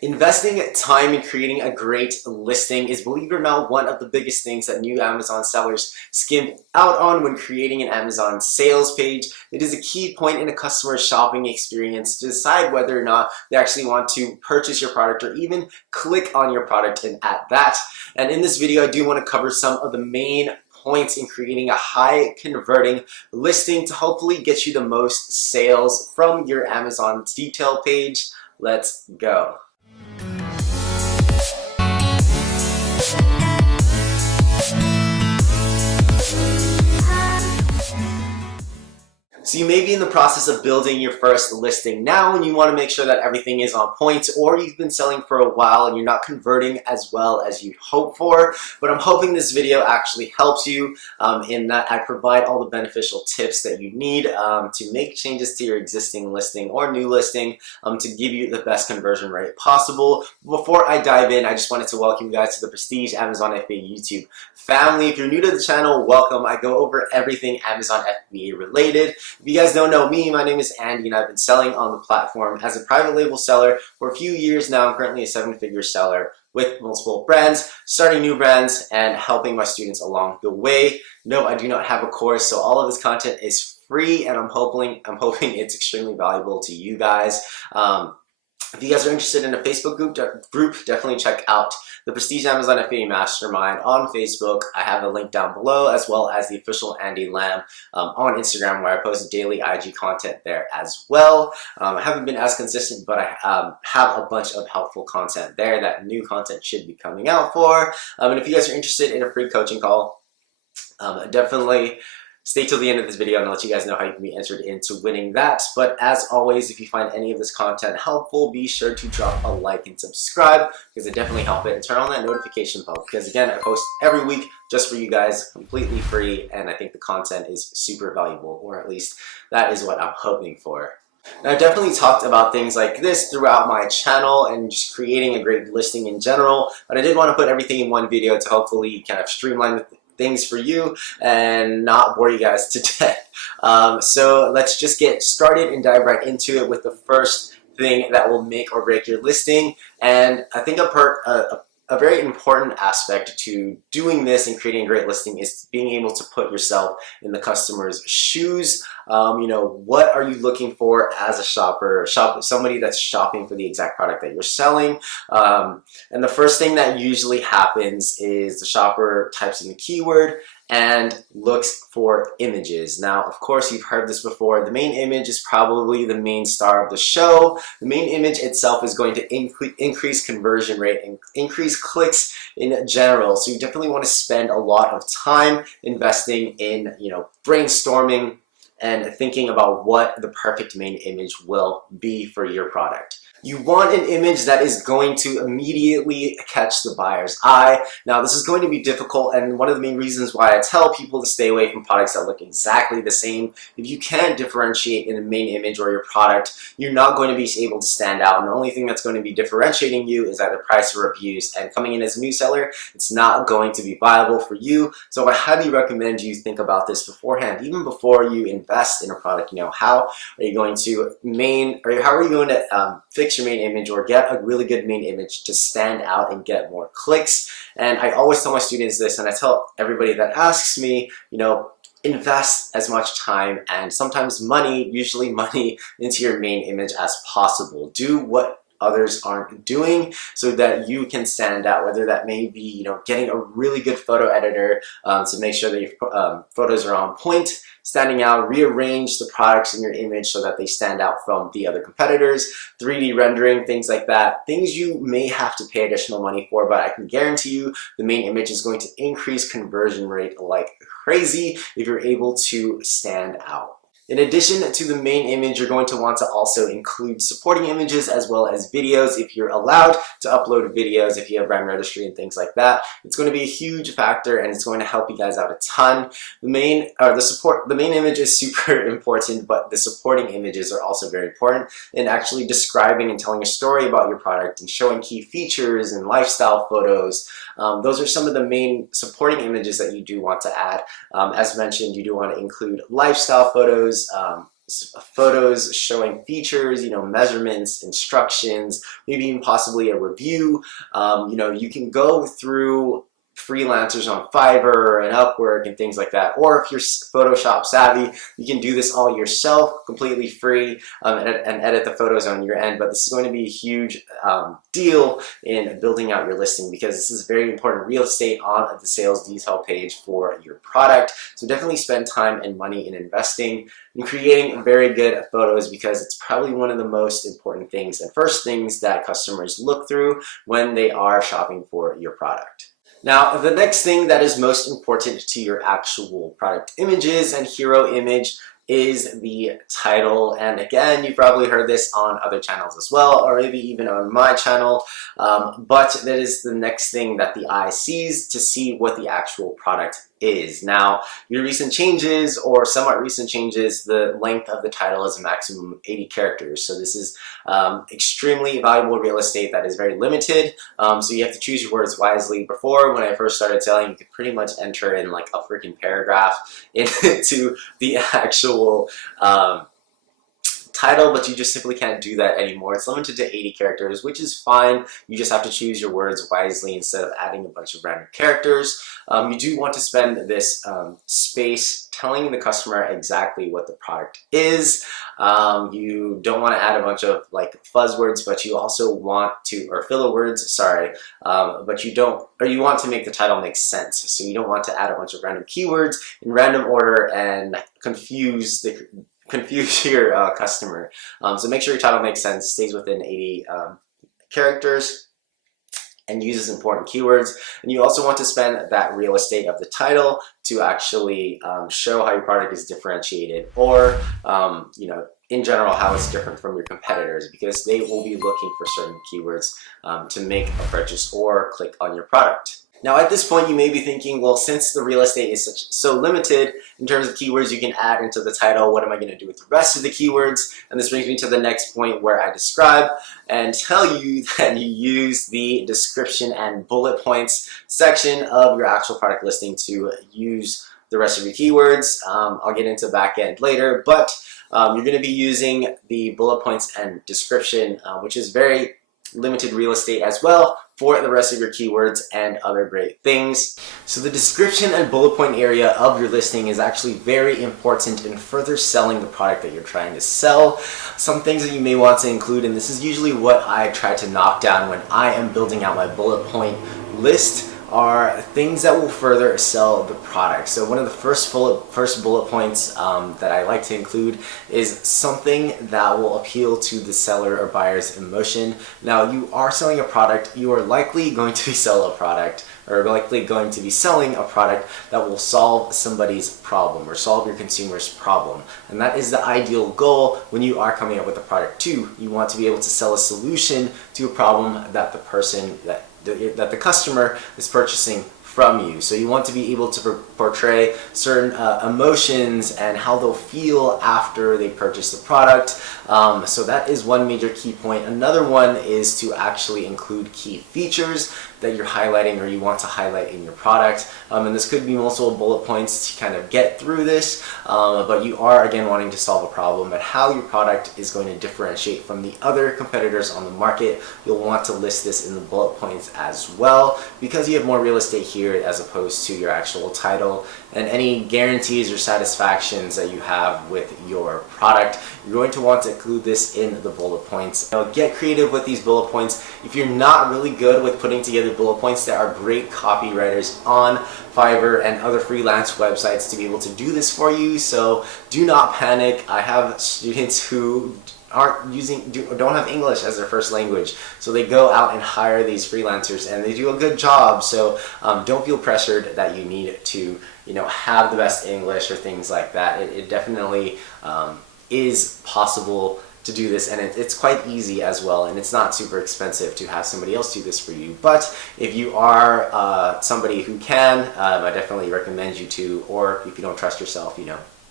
Investing time in creating a great listing is, believe it or not, one of the biggest things that new Amazon sellers skimp out on when creating an Amazon sales page. It is a key point in a customer's shopping experience to decide whether or not they actually want to purchase your product or even click on your product and add that. And in this video, I do want to cover some of the main points in creating a high converting listing to hopefully get you the most sales from your Amazon detail page. Let's go. So you may be in the process of building your first listing now and you want to make sure that everything is on point, or you've been selling for a while and you're not converting as well as you'd hope for. But I'm hoping this video actually helps you in that I provide all the beneficial tips that you need to make changes to your existing listing or new listing to give you the best conversion rate possible. Before I dive in, I just wanted to welcome you guys to the Prestige Amazon FBA YouTube family. If you're new to the channel, welcome. I go over everything Amazon FBA related. If you guys don't know me, my name is Andy and I've been selling on the platform as a private label seller for a few years now. I'm currently a 7-figure seller with multiple brands, starting new brands, and helping my students along the way. No, I do not have a course, so all of this content is free, and I'm hoping it's extremely valuable to you guys. If you guys are interested in a Facebook group, definitely check out the Prestige Amazon FBA Mastermind on Facebook. I have a link down below, as well as the official Andy Lamb on Instagram, where I post daily IG content there as well. I haven't been as consistent, but I have a bunch of helpful content there that new content should be coming out for. And if you guys are interested in a free coaching call, definitely stay till the end of this video and I'll let you guys know how you can be entered into winning that. But as always, if you find any of this content helpful, be sure to drop a like and subscribe, because it definitely helps it, and turn on that notification bell, because again, I post every week just for you guys, completely free, and I think the content is super valuable, or at least that is what I'm hoping for. Now, I've definitely talked about things like this throughout my channel and just creating a great listing in general, but I did want to put everything in one video to hopefully kind of streamline things for you and not bore you guys to death. So let's just get started and dive right into it with the first thing that will make or break your listing. And I think a very important aspect to doing this and creating a great listing is being able to put yourself in the customer's shoes. You know, what are you looking for as a shopper, somebody that's shopping for the exact product that you're selling? And the first thing that usually happens is the shopper types in the keyword and looks for images. Now, of course, you've heard this before. The main image is probably the main star of the show. The main image itself is going to increase conversion rate and increase clicks in general. So you definitely want to spend a lot of time investing in, brainstorming and thinking about what the perfect main image will be for your product. You want an image that is going to immediately catch the buyer's eye. Now, this is going to be difficult, and one of the main reasons why I tell people to stay away from products that look exactly the same. If you can't differentiate in the main image or your product, you're not going to be able to stand out. And the only thing that's going to be differentiating you is either price or reviews. And coming in as a new seller, it's not going to be viable for you. So I highly recommend you think about this beforehand, even before you invest in a product. How are you going to how are you going to fix your main image or get a really good main image to stand out and get more clicks? And I always tell my students this, and I tell everybody that asks me, invest as much time and sometimes money, usually money, into your main image as possible. Do what others aren't doing so that you can stand out, whether that may be getting a really good photo editor to make sure that your photos are on point, standing out, rearrange the products in your image so that they stand out from the other competitors, 3D rendering, things like that. Things you may have to pay additional money for, but I can guarantee you the main image is going to increase conversion rate like crazy if you're able to stand out. In addition to the main image, you're going to want to also include supporting images as well as videos if you're allowed to upload videos, if you have brand registry and things like that. It's going to be a huge factor and it's going to help you guys out a ton. The main image is super important, but the supporting images are also very important in actually describing and telling a story about your product and showing key features and lifestyle photos. Those are some of the main supporting images that you do want to add. As mentioned, you do want to include lifestyle photos, photos showing features, measurements, instructions, maybe even possibly a review. You can go through freelancers on Fiverr and Upwork and things like that. Or if you're Photoshop savvy, you can do this all yourself, completely free, and edit the photos on your end. But this is going to be a huge deal in building out your listing, because this is very important real estate on the sales detail page for your product. So definitely spend time and money in investing in creating very good photos, because it's probably one of the most important things and first things that customers look through when they are shopping for your product. Now, the next thing that is most important to your actual product images and hero image is the title. And again, you've probably heard this on other channels as well, or maybe even on my channel, but that is the next thing that the eye sees to see what the actual product is. Now, your recent changes or somewhat recent changes, the length of the title is a maximum of 80 characters. So this is extremely valuable real estate that is very limited. So you have to choose your words wisely. Before, when I first started selling, you could pretty much enter in like a freaking paragraph into the actual title, but you just simply can't do that anymore. It's limited to 80 characters, which is fine. You just have to choose your words wisely instead of adding a bunch of random characters. You do want to spend this space telling the customer exactly what the product is. You don't want to add a bunch of like fuzz words, but you also want to, or filler words, sorry, but you don't, or you want to make the title make sense. So you don't want to add a bunch of random keywords in random order and confuse your customer. So make sure your title makes sense, stays within 80 characters, and uses important keywords. And you also want to spend that real estate of the title to actually show how your product is differentiated, or in general how it's different from your competitors, because they will be looking for certain keywords to make a purchase or click on your product. Now at this point you may be thinking, well, since the real estate is so limited in terms of keywords you can add into the title, what am I going to do with the rest of the keywords? And this brings me to the next point, where I describe and tell you that you use the description and bullet points section of your actual product listing to use the rest of your keywords. I'll get into back end later, but you're going to be using the bullet points and description, which is very limited real estate as well, for the rest of your keywords and other great things. So the description and bullet point area of your listing is actually very important in further selling the product that you're trying to sell. Some things that you may want to include, and this is usually what I try to knock down when I am building out my bullet point list, are things that will further sell the product. So one of the first bullet points that I like to include is something that will appeal to the seller or buyer's emotion. Now, you are selling a product, you are likely going to sell a product, or likely going to be selling a product that will solve somebody's problem or solve your consumer's problem. And that is the ideal goal when you are coming up with a product too. You want to be able to sell a solution to a problem that the customer is purchasing from you. So you want to be able to portray certain emotions and how they'll feel after they purchase the product. So that is one major key point. Another one is to actually include key features that you're highlighting or you want to highlight in your product. And this could be multiple bullet points to kind of get through this, but you are again wanting to solve a problem and how your product is going to differentiate from the other competitors on the market. You'll want to list this in the bullet points as well, because you have more real estate here as opposed to your actual title. And any guarantees or satisfactions that you have with your product, you're going to want to include this in the bullet points. Now, get creative with these bullet points. If you're not really good with putting together bullet points, there are great copywriters on Fiverr and other freelance websites to be able to do this for you. So do not panic. I have students who don't have English as their first language, so they go out and hire these freelancers and they do a good job. So don't feel pressured that you need to have the best English or things like that. It definitely is possible to do this, and it's quite easy as well, and it's not super expensive to have somebody else do this for you. But if you are somebody who can, I definitely recommend you to, or if you don't trust yourself,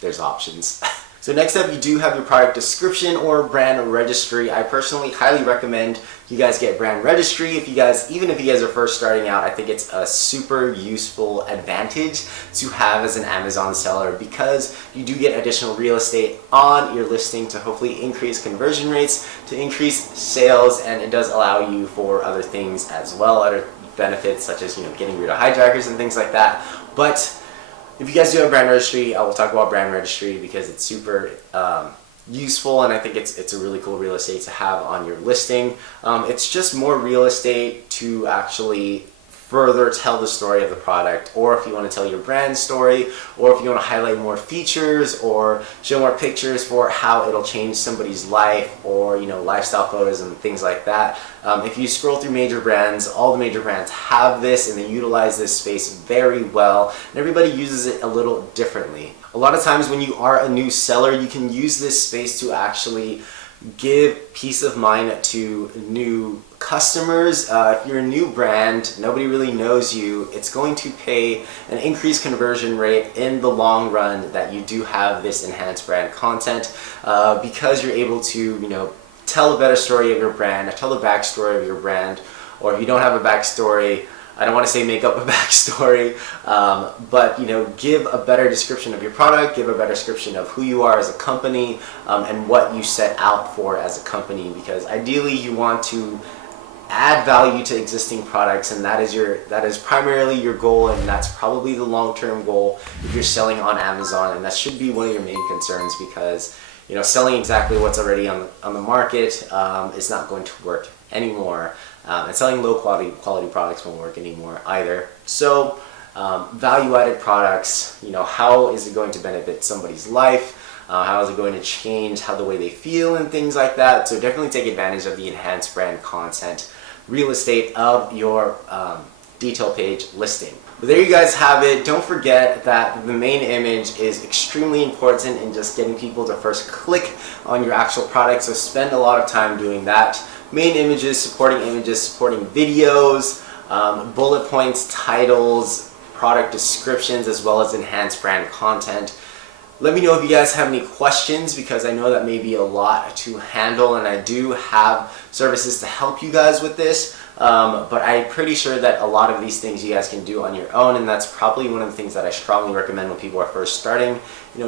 there's options. So next up, you do have your product description or brand registry. I personally highly recommend you guys get brand registry. Even if you guys are first starting out, I think it's a super useful advantage to have as an Amazon seller, because you do get additional real estate on your listing to hopefully increase conversion rates, to increase sales, and it does allow you for other things as well, other benefits such as getting rid of hijackers and things like that. But if you guys do have brand registry, I will talk about brand registry because it's super useful, and I think it's a really cool real estate to have on your listing. It's just more real estate to actually further tell the story of the product, or if you want to tell your brand story, or if you want to highlight more features or show more pictures for how it'll change somebody's life, or lifestyle photos and things like that. If you scroll through major brands, all the major brands have this and they utilize this space very well, and everybody uses it a little differently. A lot of times when you are a new seller, you can use this space to actually give peace of mind to new customers. If you're a new brand, nobody really knows you, it's going to pay an increased conversion rate in the long run that you do have this enhanced brand content, because you're able to tell a better story of your brand, tell the backstory of your brand, or if you don't have a backstory, I don't want to say make up a backstory, but give a better description of your product, give a better description of who you are as a company, and what you set out for as a company, because ideally you want to add value to existing products, and that is primarily your goal, and that's probably the long-term goal if you're selling on Amazon, and that should be one of your main concerns, because selling exactly what's already on the market is not going to work anymore. And selling low quality products won't work anymore either. So value-added products, how is it going to benefit somebody's life? How is it going to change the way they feel and things like that? So definitely take advantage of the enhanced brand content real estate of your detail page listing. But there you guys have it. Don't forget that the main image is extremely important in just getting people to first click on your actual product, so spend a lot of time doing that. Main images, supporting videos, bullet points, titles, product descriptions, as well as enhanced brand content. Let me know if you guys have any questions, because I know that may be a lot to handle, and I do have services to help you guys with this. But I'm pretty sure that a lot of these things you guys can do on your own, and that's probably one of the things that I strongly recommend when people are first starting.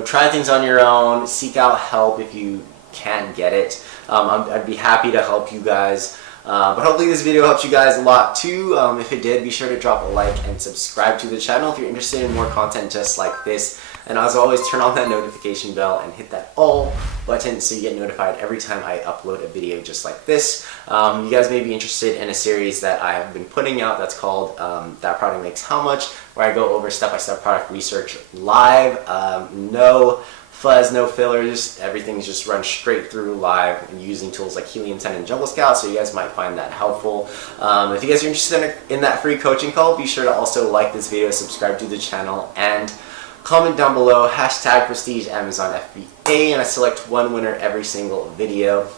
Try things on your own, seek out help if you can't get it. I'd be happy to help you guys. But hopefully this video helps you guys a lot too. If it did, be sure to drop a like and subscribe to the channel if you're interested in more content just like this. And as always, turn on that notification bell and hit that all button so you get notified every time I upload a video just like this. You guys may be interested in a series that I have been putting out that's called That Product Makes How Much, where I go over step-by-step product research live. No fuzz, no fillers, everything's just run straight through live and using tools like Helium 10 and Jungle Scout, so you guys might find that helpful. If you guys are interested in that free coaching call, be sure to also like this video, subscribe to the channel, and comment down below #PrestigeAmazonFBA, and I select one winner every single video.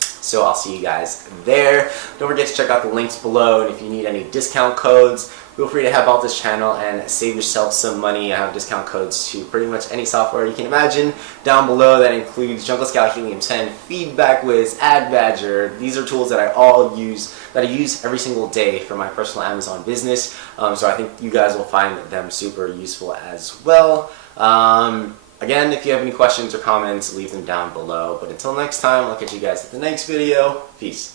So I'll see you guys there. Don't forget to check out the links below, and if you need any discount codes, feel free to help out this channel and save yourself some money. I have discount codes to pretty much any software you can imagine down below. That includes Jungle Scout, Helium 10, Feedback Wiz, Ad Badger. These are tools that I use every single day for my personal Amazon business. So I think you guys will find them super useful as well. Again, if you have any questions or comments, leave them down below. But until next time, I'll catch you guys at the next video. Peace.